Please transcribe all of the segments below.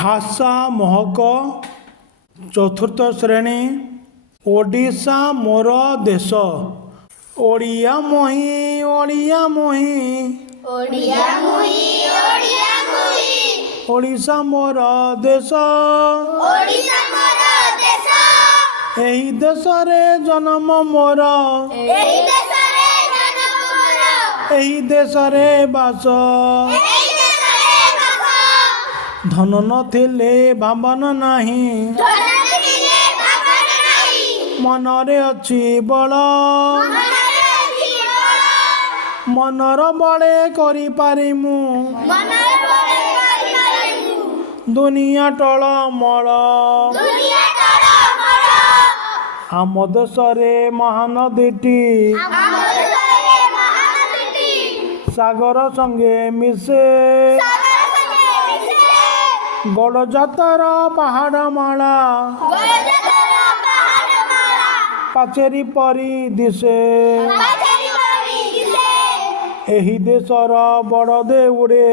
भाषा महक चतुर्थ श्रेणी ओडिशा मोर देश ओडिया मोही ओडिया मोही ओडिया मुही ओडिया मुही ओडिशा मोर देश ओडिशा मोर देश एही देश रे जन्म मोर एही देशरे जन्म मोर एही देश रे बास एही देशरे बास धन नथिले भावन नाही धन नथिले भावन नाही मनरे अछि बल मनरे अछि बल मनर बळे करि पारिमु मनरे बळे करि पारिमु दुनिया टळ मळ दुनिया तळ मळ आम देशरे महानदीटी ଆମ ଦେଶରେ ମହାନଦୀଟି सागर संगे मिशे ସାଗର ସଙ୍ଗେ ମିଶେ गडजातर पहाड़ माला ଗଡ଼ଜାତର ପାହାଡ଼ମାଳା पाचेरी परी दिशे ପାଚେରୀ ପରି ଦିଶେ एही देशर बड़ देउड़े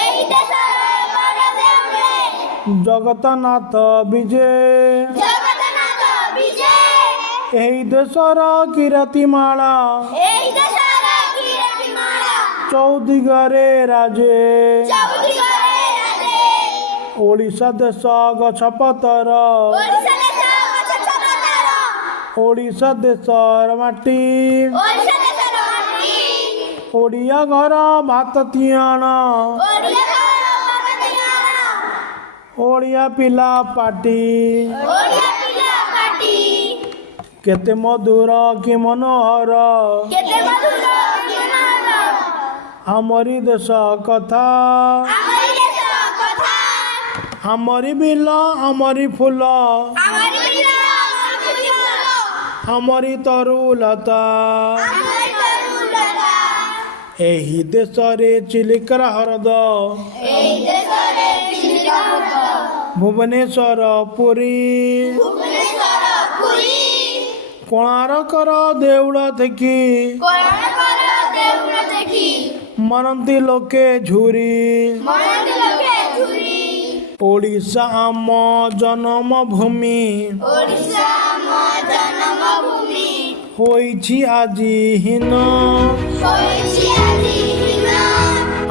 ଏହି ଦେଶର ବଡ଼ ଦେଉଳେ जगतनाथ विजे ଜଗନ୍ନାଥ ବିଜେ एही देशर किरातीमाला ଏହି ଦେଶର କୀର୍ତ୍ତିମାଳା चौदिगरे राजे ଚଉଦିଗରେ ରାଜେ ओडिशा देश गछपतर ଓଡ଼ିଶା ଦେଶ ଗଛପତର ओडिशा देशर माटी ଓଡ଼ିଶା ଦେଶର ମାଟି ओडिया घर भात तिहाण ଓଡ଼ିଆ ଘର ପର୍ବତିଆଣ ओडिया पिला पाटी ଓଡ଼ିଆ ପିଲା ପାଟି केते मधुर कि मनोहर କେତେ ମଧୁର ଜୀବନର हमरी देश कथा ଆମରି ଦେଶ କଥା हमरी बिल हमरी फूल ଆମରି ବିଲ ଆମରି ଫୁଲ हमरी तरुलता ଆମରି ତରୁଲତା एही देश रे चिलिका हरद ଏହି ଦେଶରେ ଚିଲିକା ହ୍ରଦ भुवनेश्वर पुरी ଭୁବନେଶ୍ୱର ପୁରୀ कोणार्कर देउल थेकी କୋଣାର୍କର ଦେଉଳ ଦେଖି मनंती लोके झुरी ମନନ୍ତି ଲୋକେ ଝୁରି ओडिशा आम जन्म भूमि ଓଡ଼ିଶା ଆମ ଜନ୍ମଭୂମି होइछि आजी हिन ହୋଇଛି ଆଜି ଦିନ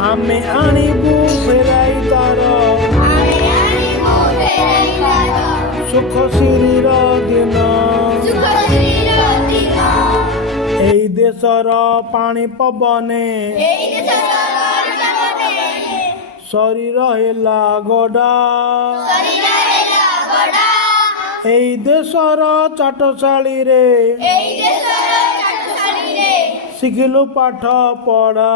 आमे आनिबु फेराई तार ଆମେ ଆଣିବୁ ଫେରାଇ ତାର सुख सिरिर दिन ସୁଖଶ୍ରୀର ଦିନ एई देशर पानी पवने ଏହି ଦେଶର ଜଗତରେ शरीर हेला गडा ଶରୀର ହେଲା ଗଡ଼ା एई देशर चाटशाळी रे ଏହି ଦେଶର ଚାଟଶାଳୀରେ शिखिलु पाठ पढ़ा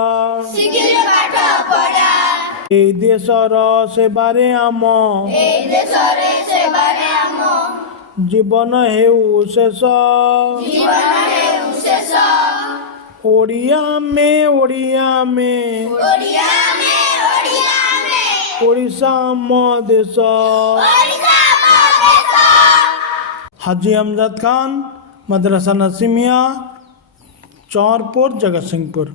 ଶିଖିଲୁ ପାଠ ପଢ଼ା एई देशर सेबारे आम ଏହି ଦେଶରେ ସେବାରେ ଆମ जीवन हेउ शेष ଜୀବନ ହେଉ ଶେଷ ओडिया में ओडिया में ଓଡ଼ିଆ ଆମେ ଓଡ଼ିଆ ଆମେ ओडिशा आम देश ଓଡ଼ିଶା ଆମ ଦେଶ हाजी अमजद खान मदरसा नसीमिया चौरपुर जगतसिंहपुर।